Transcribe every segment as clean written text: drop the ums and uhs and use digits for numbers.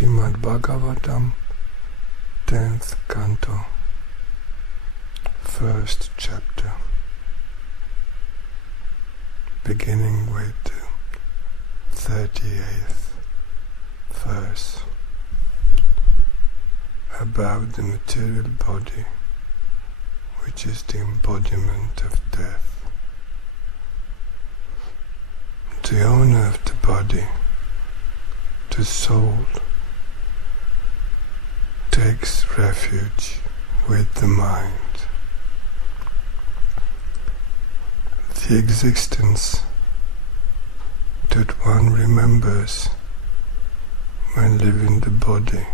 Śrīmad Bhagavātam, 10th Canto, 1st chapter, beginning with the 38th verse, about the material body, which is the embodiment of death. The owner of the body, the soul, takes refuge with the mind. The existence that one remembers when living the body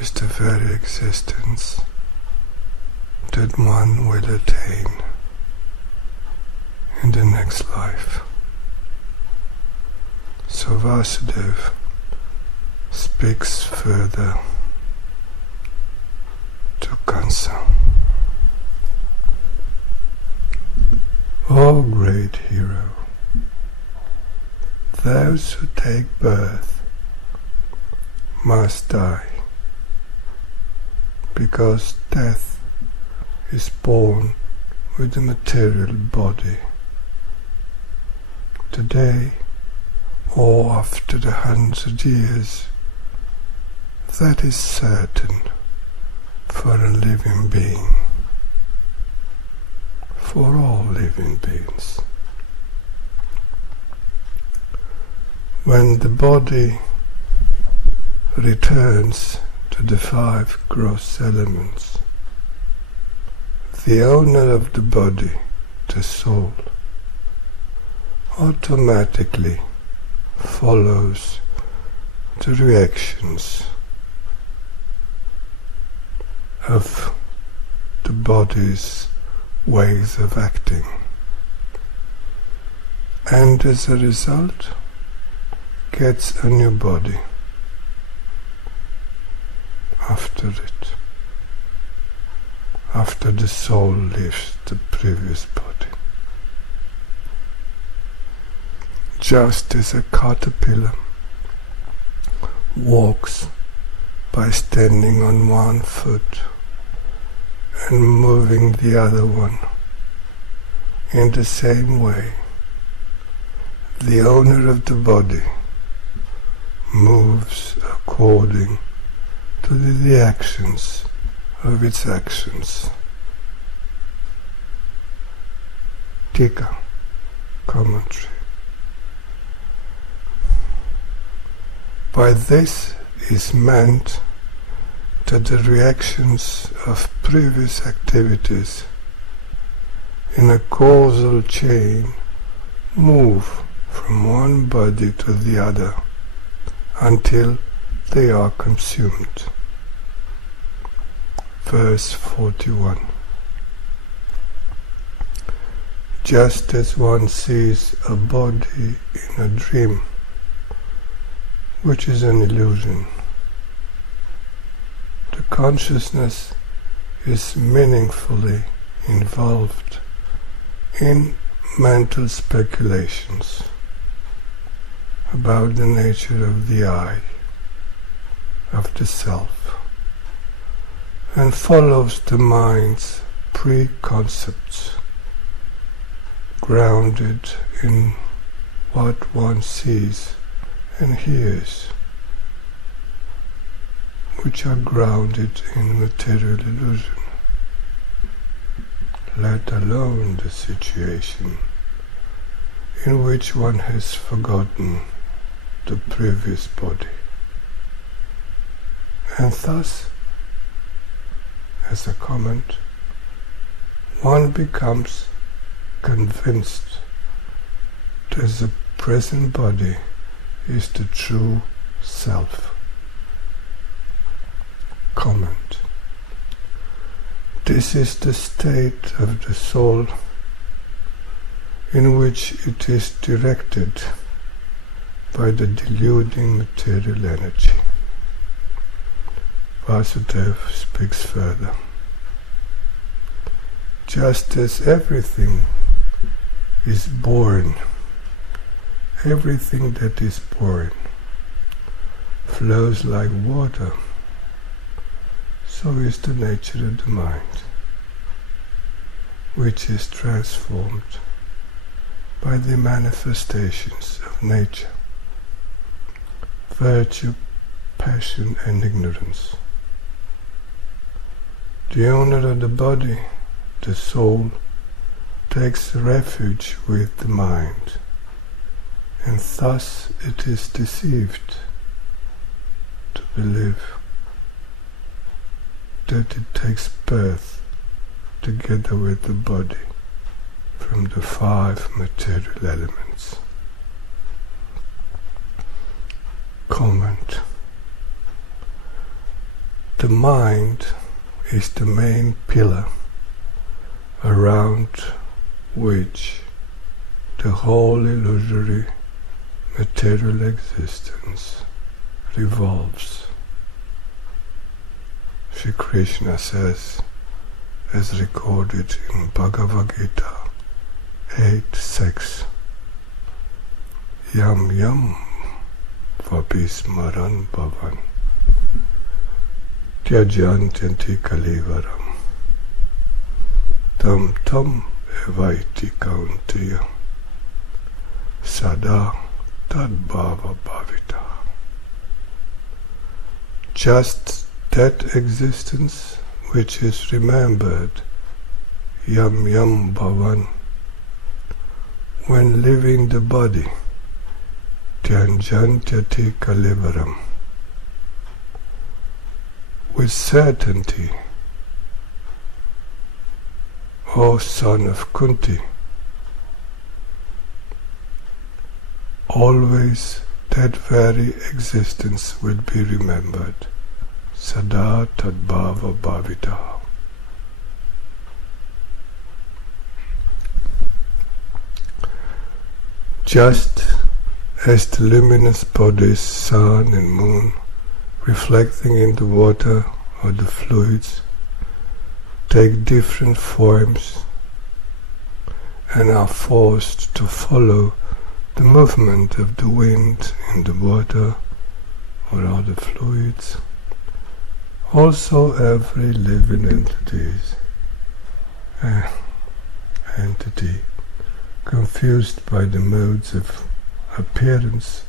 is the very existence that one will attain in the next life. So Vasudeva speaks further to Canto. O great hero, those who take birth must die, because death is born with the material body. Today, or after the 100 years, that is certain for a living being, for all living beings. When the body returns to the 5 gross elements, the owner of the body, the soul, automatically follows the reactions of the body's ways of acting, and as a result gets a new body after it, after the soul leaves the previous body. Just as a caterpillar walks by standing on one foot and moving the other one, in the same way, the owner of the body moves according to the reactions of its actions. Ṭīkā, commentary. By this is meant that the reactions of previous activities in a causal chain move from one body to the other until they are consumed. Verse 41. Just as one sees a body in a dream, which is an illusion, the consciousness is meaningfully involved in mental speculations about the nature of the I, of the self, and follows the mind's preconcepts, grounded in what one sees and hears, which are grounded in material illusion, let alone the situation in which one has forgotten the previous body. And thus, as a comment, one becomes convinced that the present body is the true self. Comment. This is the state of the soul in which it is directed by the deluding material energy. Vasudeva speaks further. Just as everything is born, everything that is born flows like water, so is the nature of the mind, which is transformed by the manifestations of nature, virtue, passion and ignorance. The owner of the body, the soul, takes refuge with the mind, and thus it is deceived to believe that it takes birth together with the body from the 5 material elements. Comment. The mind is the main pillar around which the whole illusory material existence revolves. Shri Krishna says, as recorded in Bhagavad Gita 8:6, Yam yam vapismaran bhavan tyajanti kalivaram tam tam evaiti kauntiya sada tadbhava bhavita. Just that existence which is remembered, yam yam bhavan, when leaving the body, tyajanti kalivaram, with certainty, O son of Kunti, always that very existence will be remembered. Sada tadbhava bhavita. Just as the luminous bodies, sun and moon, reflecting in the water or the fluids, take different forms and are forced to follow the movement of the wind in the water or other fluids, also every living entity confused by the modes of appearance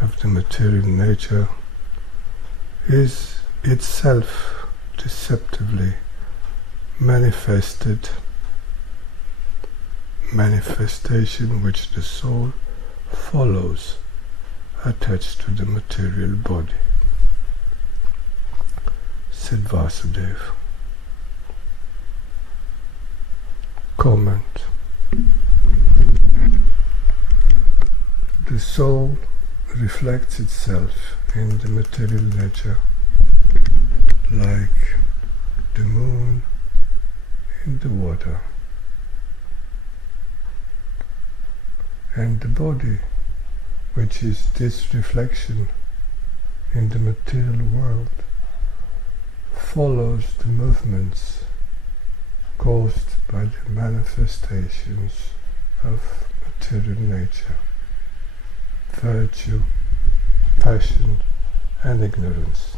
of the material nature is itself deceptively manifestation which the soul follows attached to the material body. Said Vasudeva. Comment. The soul reflects itself in the material nature like the moon in the water, and the body, which is this reflection in the material world, follows the movements caused by the manifestations of material nature, virtue, passion and ignorance.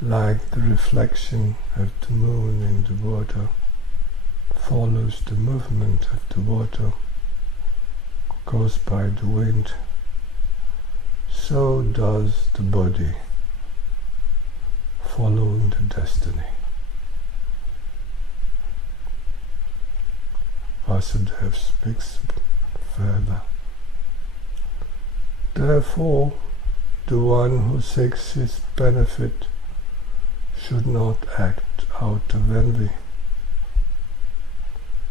Like the reflection of the moon in the water follows the movement of the water caused by the wind, so does the body following the destiny. Vasudeva speaks further. Therefore, the one who seeks his benefit should not act out of envy.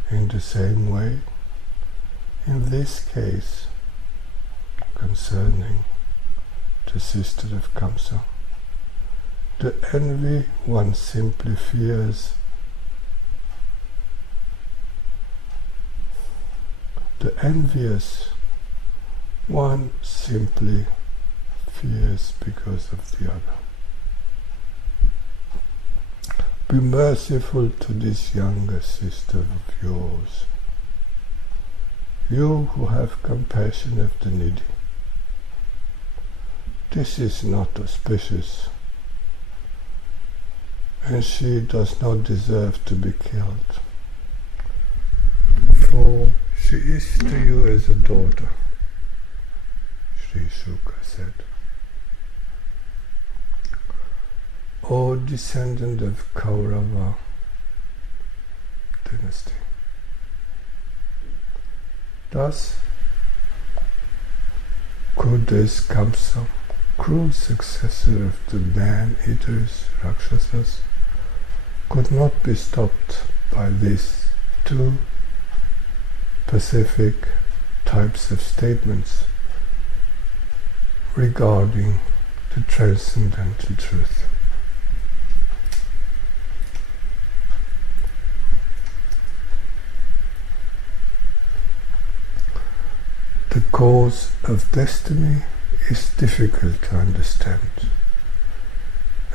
In the same way, in this case, concerning the sister of Kamsa, the envy one simply fears. The envious one simply fears because of the other. Be merciful to this younger sister of yours, you who have compassion of the needy. this is not auspicious, and she does not deserve to be killed, for she is to you as a daughter, Sri Shuka said. O descendant of Kaurava dynasty. Thus could this causal, cruel successor of the man-eaters, Rakshasas, could not be stopped by these two specific types of statements regarding the transcendental truth. The cause of destiny is difficult to understand,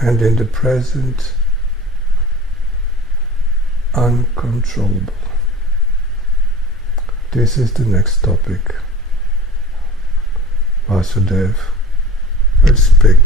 and in the present uncontrollable. This is the next topic. Vasudev will speak